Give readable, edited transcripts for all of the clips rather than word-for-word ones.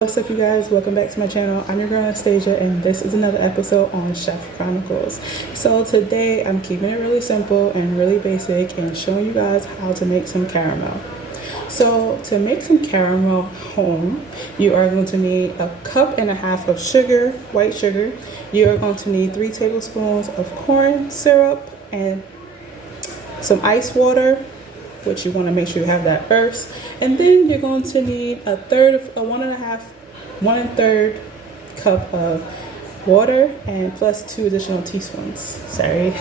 What's up, you guys? Welcome back to my channel. I'm your girl Anastasia, and this is another episode on Chef Chronicles. So today I'm keeping it really simple and really basic and showing you guys how to make some caramel. So to make some caramel home, you are going to need a cup and a half of sugar, white sugar. You are going to need 3 tablespoons of corn syrup and some ice water, which you want to make sure you have that first, and then you're going to need a one and third cup of water and plus 2 additional teaspoons. Sorry.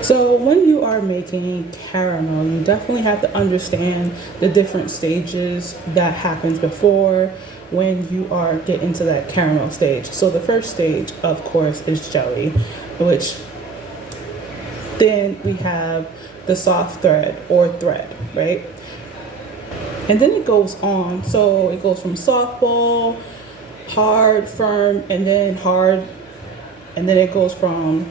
So when you are making caramel, you definitely have to understand the different stages that happens before when you are getting to that caramel stage. So the first stage, of course, is jelly, which then we have the soft thread, right? And then it goes on. So it goes from soft ball, hard, firm, and then hard. And then it goes from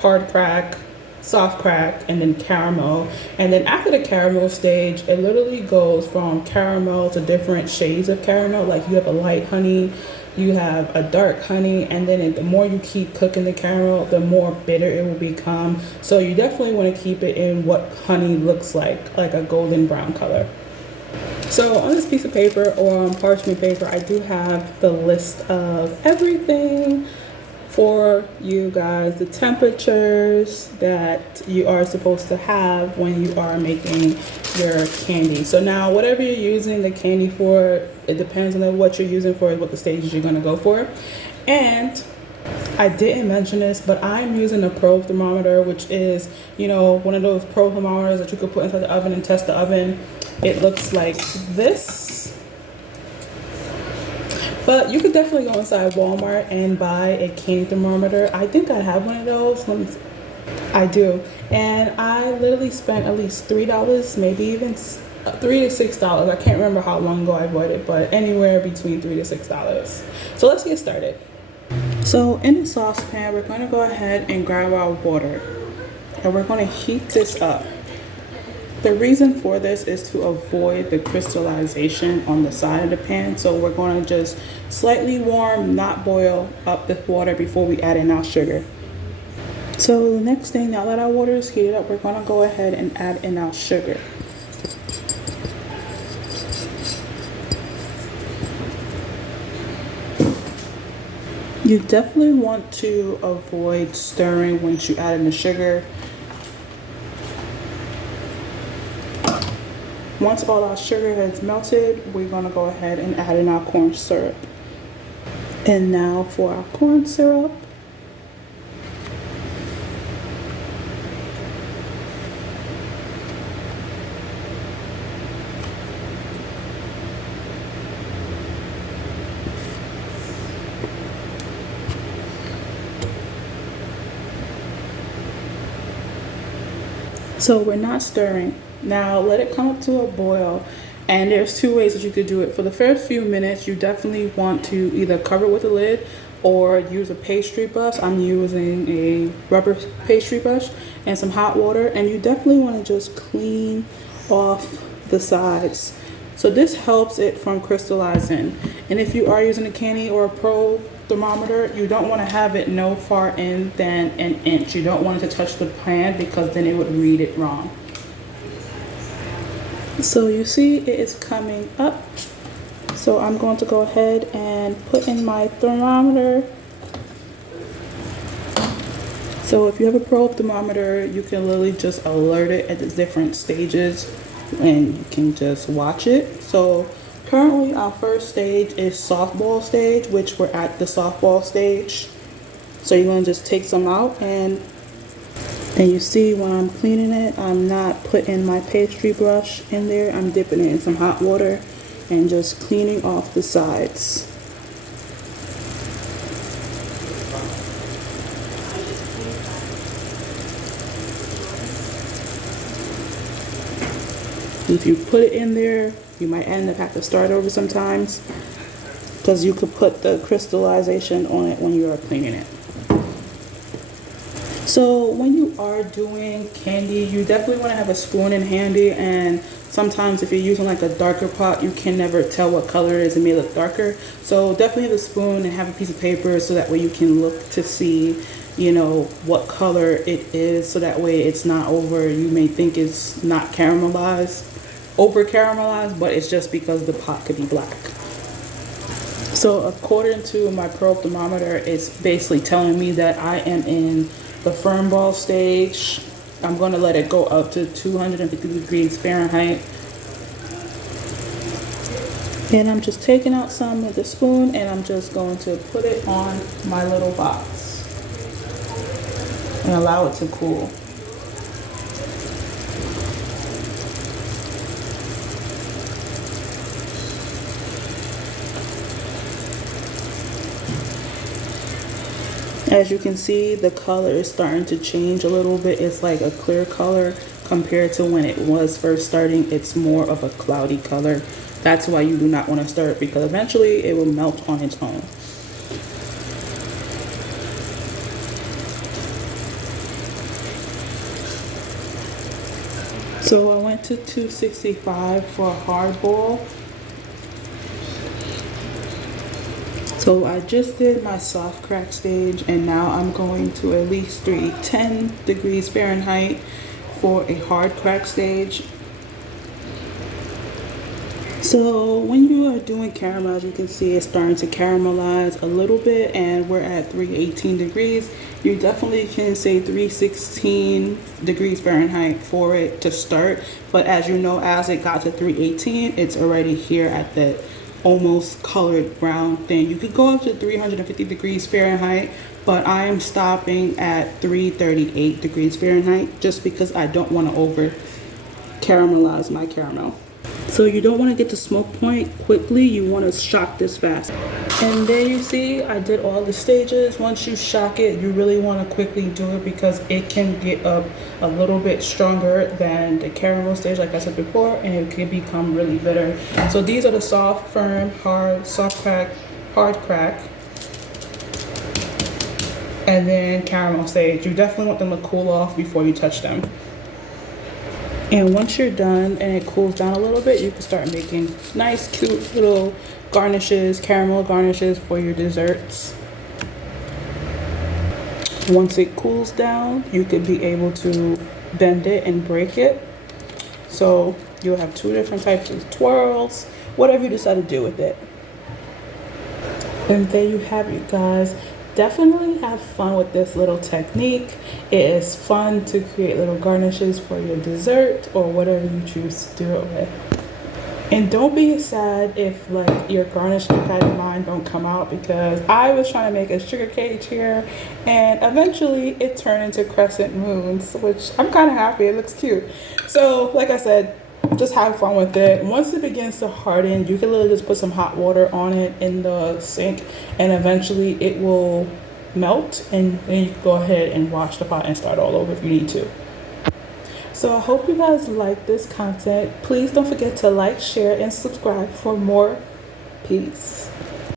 hard crack, soft crack, and then caramel. And then after the caramel stage, it literally goes from caramel to different shades of caramel. Like you have a light honey, you have a dark honey, and then the more you keep cooking the caramel, the more bitter it will become. So you definitely want to keep it in what honey looks like a golden brown color. So on this piece of paper or on parchment paper, I do have the list of everything for you guys, the temperatures that you are supposed to have when you are making your candy. So now whatever you're using the candy for, it depends on what you're using for, what the stages you're going to go for. And I didn't mention this, but I'm using a probe thermometer, which is, one of those probe thermometers that you could put inside the oven and test the oven. It looks like this. But you could definitely go inside Walmart and buy a candy thermometer. I think I have one of those. Let me see. I do. And I literally spent at least $3, maybe even $3 to $6. I can't remember how long ago I bought it, but anywhere between $3 to $6. So let's get started. So in the saucepan, we're going to go ahead and grab our water. And we're going to heat this up. The reason for this is to avoid the crystallization on the side of the pan. So we're going to just slightly warm, not boil up the water before we add in our sugar. So the next thing, now that our water is heated up, we're going to go ahead and add in our sugar. You definitely want to avoid stirring once you add in the sugar. Once all our sugar has melted, we're going to go ahead and add in our corn syrup. And now for our corn syrup. So we're not stirring. Now let it come up to a boil, and there's 2 ways that you could do it. For the first few minutes, you definitely want to either cover it with a lid or use a pastry brush. I'm using a rubber pastry brush and some hot water, and you definitely want to just clean off the sides. So this helps it from crystallizing. And if you are using a candy or a probe thermometer, you don't want to have it no far in than an inch. You don't want it to touch the pan because then it would read it wrong. So you see it is coming up. So I'm going to go ahead and put in my thermometer. So if you have a probe thermometer, you can literally just alert it at the different stages and you can just watch it. So currently our first stage is softball stage, which we're at the softball stage. So you're going to just take some out, and you see when I'm cleaning it, I'm not putting my pastry brush in there. I'm dipping it in some hot water and just cleaning off the sides. If you put it in there, you might end up having to start over sometimes because you could put the crystallization on it when you are cleaning it. So when you are doing candy, you definitely want to have a spoon in handy, and sometimes if you're using like a darker pot, you can never tell what color it is. It may look darker. So definitely have a spoon and have a piece of paper so that way you can look to see, you know, what color it is, so that way it's not over. You may think it's not caramelized, over caramelized, but it's just because the pot could be black. So according to my probe thermometer, it's basically telling me that I am in the firm ball stage. I'm going to let it go up to 250 degrees Fahrenheit. And I'm just taking out some with the spoon, and I'm just going to put it on my little box and allow it to cool. As you can see, the color is starting to change a little bit. It's like a clear color compared to when it was first starting. It's more of a cloudy color. That's why you do not want to stir it, because eventually it will melt on its own. So I went to 265 for a hard boil. So I just did my soft crack stage, and now I'm going to at least 310 degrees Fahrenheit for a hard crack stage. So when you are doing caramel, as you can see, it's starting to caramelize a little bit, and we're at 318 degrees. You definitely can say 316 degrees Fahrenheit for it to start, but as you know, as it got to 318, it's already here at the almost colored brown thing. You could go up to 350 degrees Fahrenheit, but I am stopping at 338 degrees Fahrenheit just because I don't want to over caramelize my caramel. So you don't want to get to smoke point quickly, you want to shock this fast. And there you see, I did all the stages. Once you shock it, you really want to quickly do it because it can get up a little bit stronger than the caramel stage, like I said before, and it can become really bitter. So these are the soft, firm, hard, soft crack, hard crack, and then caramel stage. You definitely want them to cool off before you touch them. And once you're done and it cools down a little bit, you can start making nice, cute little garnishes, caramel garnishes for your desserts. Once it cools down, you could be able to bend it and break it. So you'll have two different types of twirls, whatever you decide to do with it. And there you have it, guys. Definitely have fun with this little technique. It is fun to create little garnishes for your dessert or whatever you choose to do it with. And don't be sad if like your garnish you had in mind don't come out, because I was trying to make a sugar cage here and eventually it turned into crescent moons, which I'm kind of happy. It looks cute. So like I said, just have fun with it. Once it begins to harden, you can literally just put some hot water on it in the sink and eventually it will melt, and then you can go ahead and wash the pot and start all over if you need to. So I hope you guys like this content. Please don't forget to like, share, and subscribe for more. Peace.